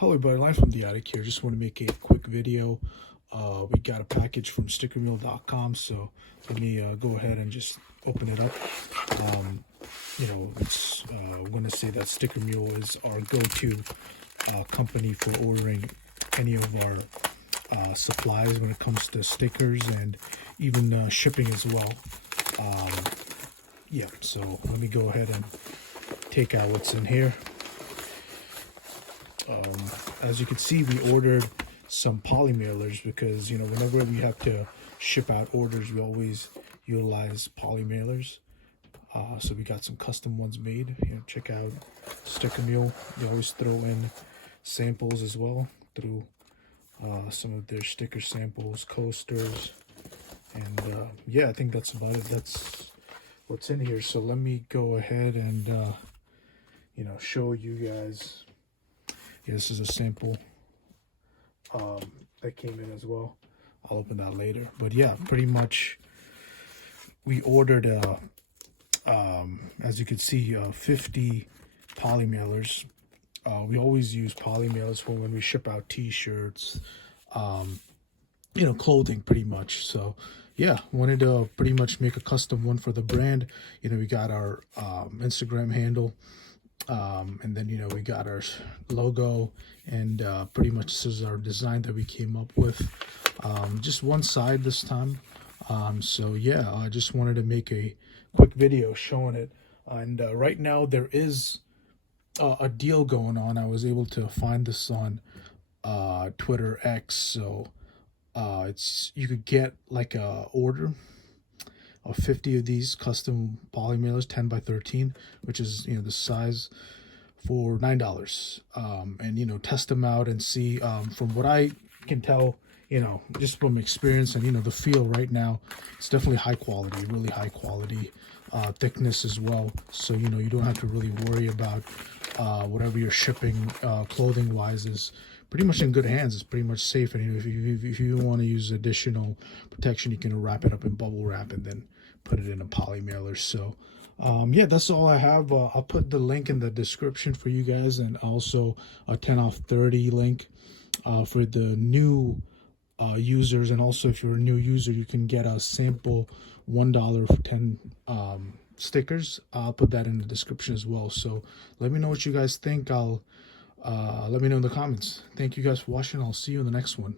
Hello everybody, Line from the Attic here. Just want to make a quick video. We got a package from stickermule.com, so let me go ahead and just open it up. It's I want to say that Sticker Mule is our go-to company for ordering any of our supplies when it comes to stickers and even shipping as well. So let me go ahead and take out what's in here. As you can see, we ordered some poly mailers because, whenever we have to ship out orders, we always utilize poly mailers. So we got some custom ones made. Check out Sticker Mule. They always throw in samples as well through some of their sticker samples, coasters, and I think that's about it. That's what's in here. So let me go ahead and show you guys. This is a sample that came in as well. I'll open that later. But yeah, pretty much we ordered, as you can see, 50 poly mailers. We always use poly mailers for when we ship out t-shirts, clothing pretty much. So yeah, wanted to pretty much make a custom one for the brand. We got our Instagram handle. And then we got our logo, and pretty much this is our design that we came up with, just one side this time. So yeah, I just wanted to make a quick video showing it. And right now there is a deal going on. I was able to find this on Twitter X, so you could get like a order of 50 of these custom poly mailers, 10 by 13, which is the size, for $9. And test them out and see. From what I can tell, just from experience and the feel right now, it's definitely high quality, really high quality, thickness as well. So you don't have to really worry about whatever you're shipping clothing wise is pretty much in good hands. It's pretty much safe, and if you want to use additional protection, you can wrap it up in bubble wrap and then put it in a poly mailer. So that's all I have. I'll put the link in the description for you guys, and also a 10 off 30 link for the new users. And also, if you're a new user, you can get a sample $1 for 10 stickers. I'll put that in the description as well. So let me know what you guys think. Let me know in the comments. Thank you guys for watching. I'll see you in the next one.